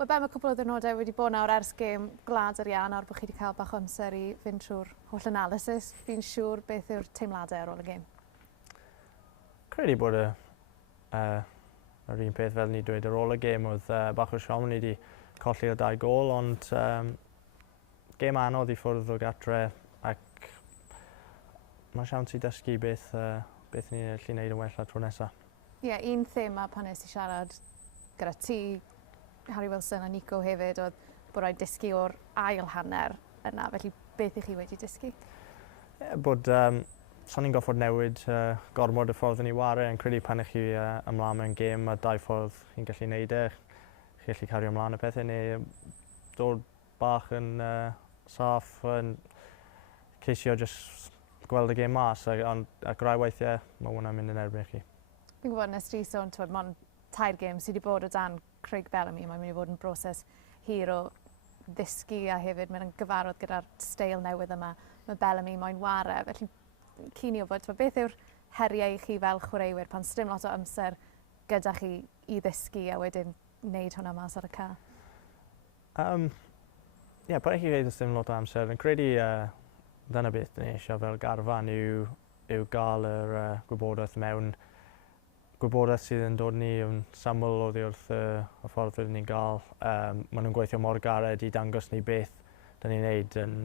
Wel, be mae cwbl o ddyrnodau wedi bod nawr ers gêm glad yr Ian, bod chi wedi cael bach o amser i fynd trwy'r holl analysis. Fi'n siŵr beth yw'r teimladau ar ôl y gêm. Credu bod yr un peth fel ni dweud ar ôl y gêm oedd bach o siom ni wedi colli'r 2 gôl, ond gêm anodd i ffwrdd o gatre ac mae siawns i dysgu beth ni'n gallu gwneud yn well ar tro nesaf. Ie, un thema pan nes i siarad gyda ti, Harry Wilson a Nico hefyd, oedd bod rhaid dysgu o'r ail hanner yna, felly beth ych chi wedi dysgu? Bod son ni'n goffod newid gormod y ffordd ni ware, yn credu pan ych chi ymlaen mewn gêm, mae 2 ffordd chi'n gallu gwneud e. Chi'n gallu cario ymlaen y pethau, neu dod bach yn saff, yn ceisio jyst gweld y gêm mas, ac rai weithiau mae hwnna'n mynd yn erbyn chi. Fi'n gwybod nes ti sôn, mae'n 2 gêm sydd wedi bod o dan Craig Bellamy, mae'n mynd i fod yn broses hir o ddysgu a hefyd mae'n gyfarwydd gyda'r steil newydd yma. Mae Bellamy moyn ware, felly cyn i wybod, beth yw'r heriau i chi fel chwaraewyr pan sdim lot o amser gyda chi i ddysgu a wedyn wneud hwnna mas ar y ca? Pan i chi dweud sdim lot o amser, yn credu dyna beth ni eisiau fel garfan yw gael yr gwybodaeth mewn. Gwybodaeth sydd yn dod ni yn syml oddi wrth y ffordd rydyn ni'n gael. Maen nhw'n gweithio mor gared i dangos ni beth dyn ni'n neud yn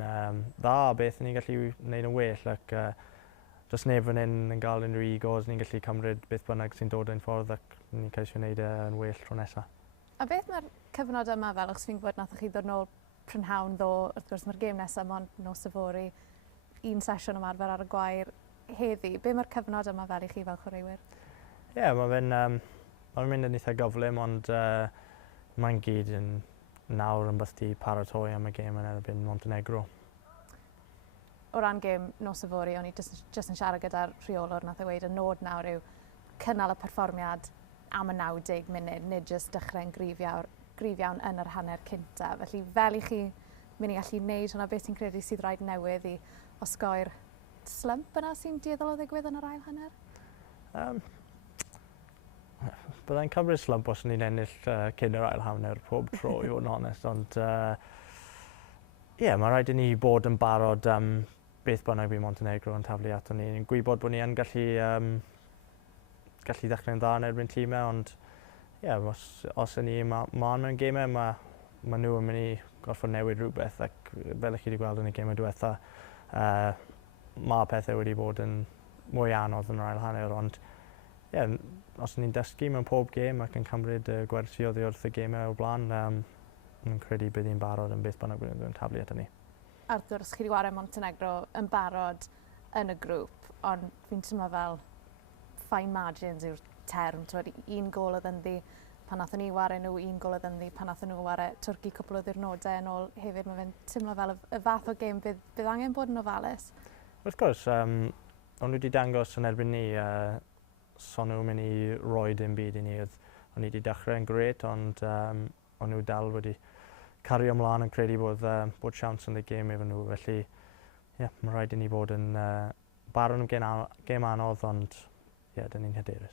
dda, beth ni'n gallu wneud yn well. Ac does neb fan hyn yn gael unrhyw egos, ni'n gallu cymryd beth bynnag sy'n dod yn ffordd ac ni'n ceisio wneud yn well tro nesaf. A beth mae'r cyfnod yma fel, achos fi'n gwybod nath chi ddod nôl prynhawn ddo, wrth gwrs mae'r gêm nesaf mond nos yfori, un sesiwn ymarfer ar y gwair heddi. Be mae'r cyfnod yma fel i chi fel chwaraewyr? Ie, mae'n mynd yn eitha gyflym, ond mae'n gyd yn nawr yn bythdi paratoi am y gêm yn erbyn Montenegro. O ran gêm nos yfori, o'n i jyst yn siarad gyda'r rheolwr nath e weid y nod nawr yw cynnal y perfformiad am y 90 munud, nid jyst dechrau'n gryf iawn yn yr hanner cynta. Felly fel i chi mynd i gallu wneud hwnna, beth sy'n credu sydd rhaid newydd i osgoi'r slump yna sy'n dueddol o ddigwydd yn yr ail hanner? Byddai'n cymryd slump os ni'n ennill cyn yr ail hanner pob tro i fod yn onest, ond mae rhaid i ni bod yn barod am beth bynnag bydd Montenegro yn taflu ato ni. Ni'n gwybod bod ni yn gallu ddechrau'n dda yn erbyn tîmau, ond os y'n ni ma'n mewn gemau, mae nhw yn mynd i gorfod newid rhywbeth, ac fel chi wedi gweld yn y gemau diwetha, mae pethau wedi bod yn mwy anodd yn yr ail hanner, ond os ni'n dysgu mewn pob gêm ac yn cymryd gwersi oddi wrth y gemau o blaen, yn credu bydd ni'n barod yn beth bynnag bydd yn taflu ato ni. Wrth gwrs, chi wedi wario Montenegro yn barod yn y grŵp, ond fi'n teimlo fel fine margins yw'r term. Un gol oedd ynddi pan nathon ni wario nhw, un gol oedd ynddi pan nathon nhw wario Twrci cwpl o ddiwrnodau yn ôl hefyd. Mae fe'n teimlo fel y fath o gêm bydd angen bod yn ofalus. Wrth gwrs, o'n nhw wedi dangos yn erbyn ni, son nhw'n mynd i roi dim byd i ni. O'n ni wedi dechrau yn gret, ond o'n nhw dal wedi cario ymlaen yn credu bod siawns yn y gêm efo nhw. Felly, mae rhaid i ni bod yn barod yn gêm anodd, ond dyn ni'n hyderus.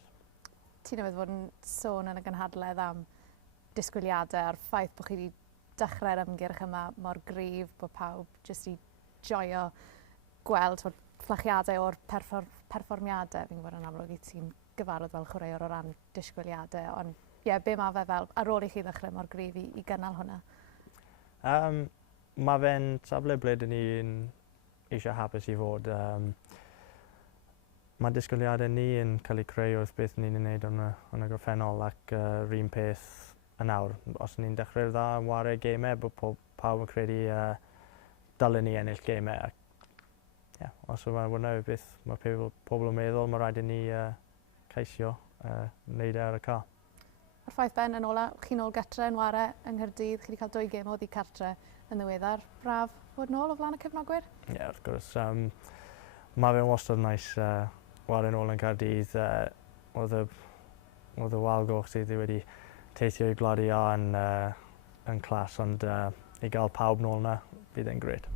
Ti newydd fod yn sôn yn y gynhadledd am disgwyliadau a'r ffaith bod chi wedi dechrau'r ymgyrch yma mor gryf, bod pawb jyst i joio gweld fflachiadau o'r perfformiadau. Fi'n gwybod yn amlwg i ti'n gyfarwydd fel chwaraewr o ran disgwyliadau, ond be mae fe fel ar ôl i chi ddechrau mor gryf i gynnal hwnna? Mae fe'n safle ble dyn ni'n eisiau hapus i fod. Mae disgwyliadau ni yn cael eu creu wrth beth ni'n gwneud yn y gorffennol, ac yr un peth yn nawr. Os ni'n dechrau'r dda yn wario gemau, bod pawb yn credu dylen ni ennill gemau. Os yma hwnna beth mae pobl yn meddwl, mae rhaid i ni ceisio wneud ar y ca. O'r ffaith Ben, yn ola, chi'n ôl gytre yn ware yng Nghaerdydd, chi wedi cael 2 gêm o ddi cartre yn ddiweddar. Braf fod nôl o flaen y cefnogwyr? Wrth gwrs. Mae fe'n wastad nais ware nôl yn Nghaerdydd. Oedd y walgoch sydd wedi teithio i Gwlad Ia yn clas, ond i gael pawb nôl yna, bydd e'n gret.